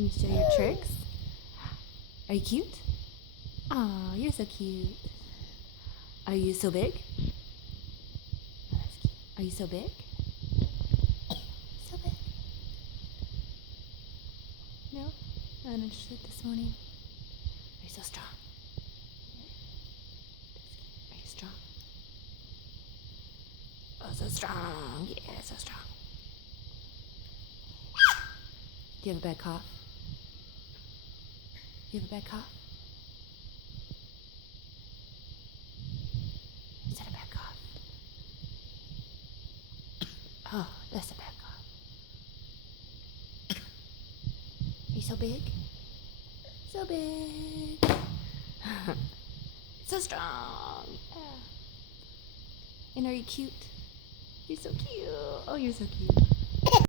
Can you show your tricks? Are you cute? Aw, you're so cute. Are you so big? Oh, that's cute. Are you so big? So big. No? Not interested this morning? Are you so strong? Are you strong? Oh, so strong. Yeah, so strong. Do you have a bad cough? You have a bad cough? Is that a bad cough? Oh, that's a bad cough. Are you so big? So big. So strong. Yeah. And are you cute? You're so cute. Oh, you're so cute.